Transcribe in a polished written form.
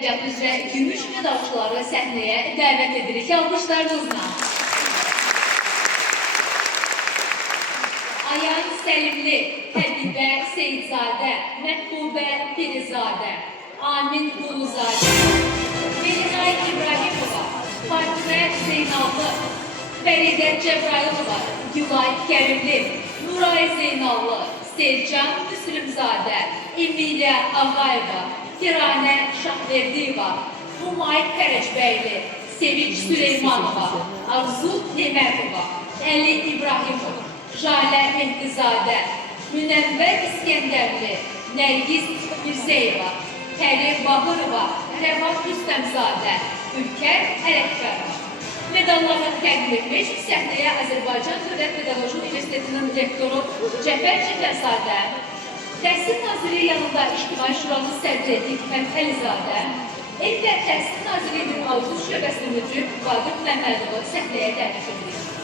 üzrə gümüş medalçıları səhnəyə dəvət edirik. Alqışlarınızla. Ayay Səlimli, Həbibə Seyidzadə, Məhbubə Pirizadə, Amin Quluzadə, Melinay İbrahimova, Fatimə Zeynallı, Fəridə Cəbrayılova, Gülay Kərimli, Nuray Zeynallı, Selcan Müslümzadə, Emilə Ağayeva, Tiranə Şahverdiyeva, Umay Kərəcbəyli, Sevinç Süleymanova, Arzu Nemətova, Əli İbrahimov, Jalə Mehdizadə, Münəvvər İskəndərli, Nərgiz Mirzəyeva, Pəri Bağırova, Rəvan Rüstəmzadə, Ülkər Ələkbərova. Medallarını təqdim etmiş səhnəyə Azərbaycan Dövlət Pedaqoji Universitetinin rektoru Cəfər Cəfərzadə, Təhsil Nazirliyi yanında İctimai Şuranın sədri Hikmət Əlizadə, Ev və Təhsil Nazirliyinin Avuz şöbəsinin müdürü Vaqif Məmmədovu səhnəyə dəvət edilir.